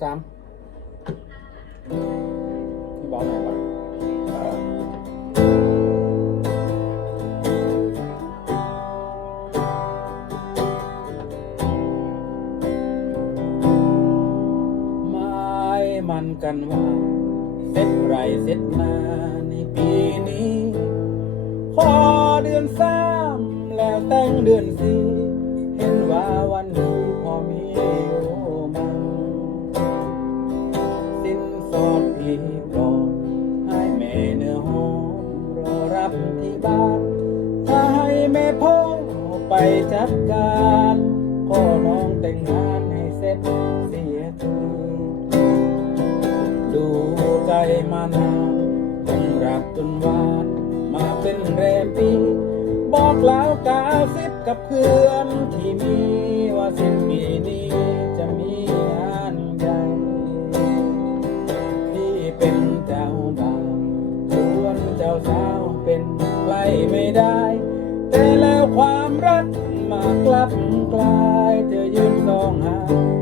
สามพี่บอกหน่อยว่าไม้มันกันว่าเสร็จไรเสร็จนาในปีนี้ พอเดือนสามแล้วแต่งเดือน ปลอมให้แม่เนื้อหอมรอรับที่บ้าน ถ้าให้แม่พ่อไปจัดการก็น้องแต่งงานให้เสร็จเสียทีดูใจมานานจนรักจนวานมาเป็นแรปีบอกแล้วกาสิบกับเพื่อนที่มีว่าสิ้นปีนี้ เจ้าสาวเป็นใครไม่ได้ แต่แล้วความรักมากลับกลาย เธอยืนสองหา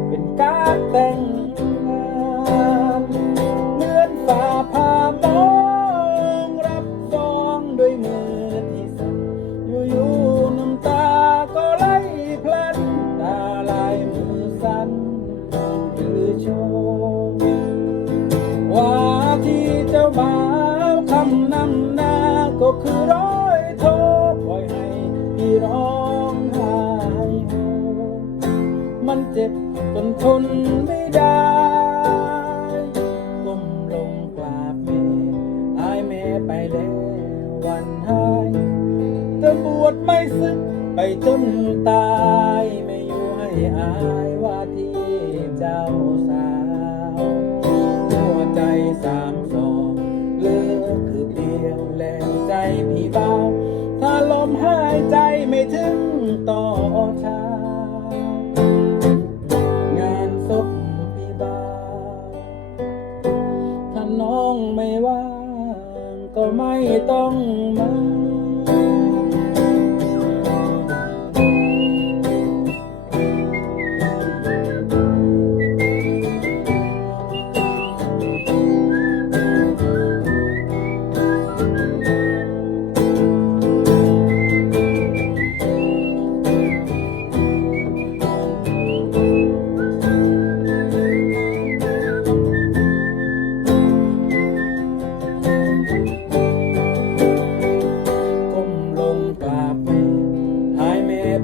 เป็นการแต่ง ทนไม่ได้ก้มลงกราบแม่อายแม่ไปแล้ววันหายจะบวชไม่สึกไปจนตาย ไม่อยู่ให้อายว่าที่เจ้าสา องมา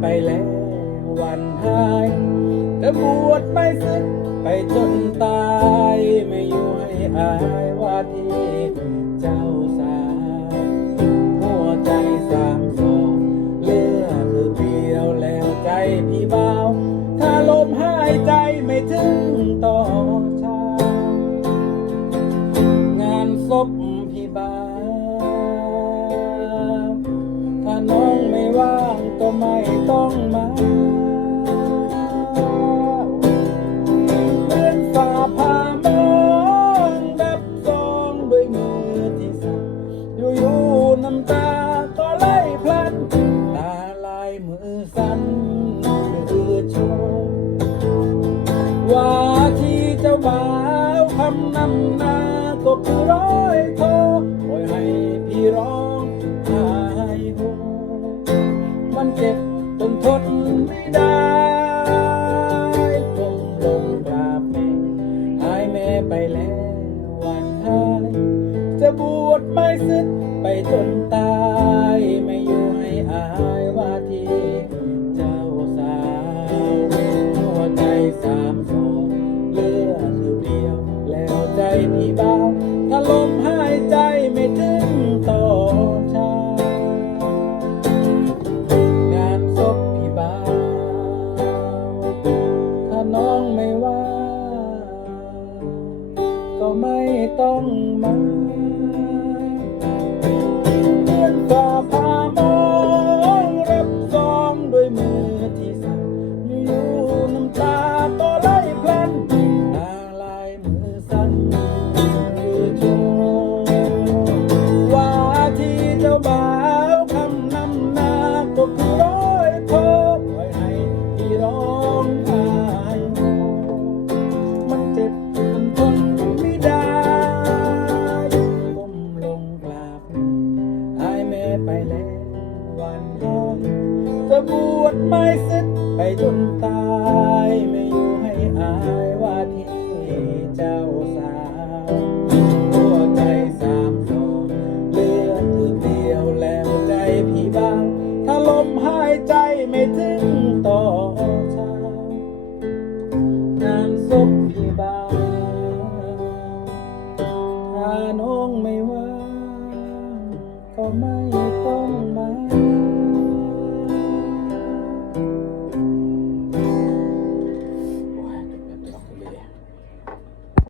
ไปแล้ววันหายแต่บวชไปสึกไปจนตายไม่อยู่ให้อายว่าที่ น้าก็คือร้อยโทปล่อยให้พี่ร้องไห้โฮมันเจ็บจนทนไม่ได้ ไม่ต้องมาเพื่อนฝ่าพา ไม่ต้องมา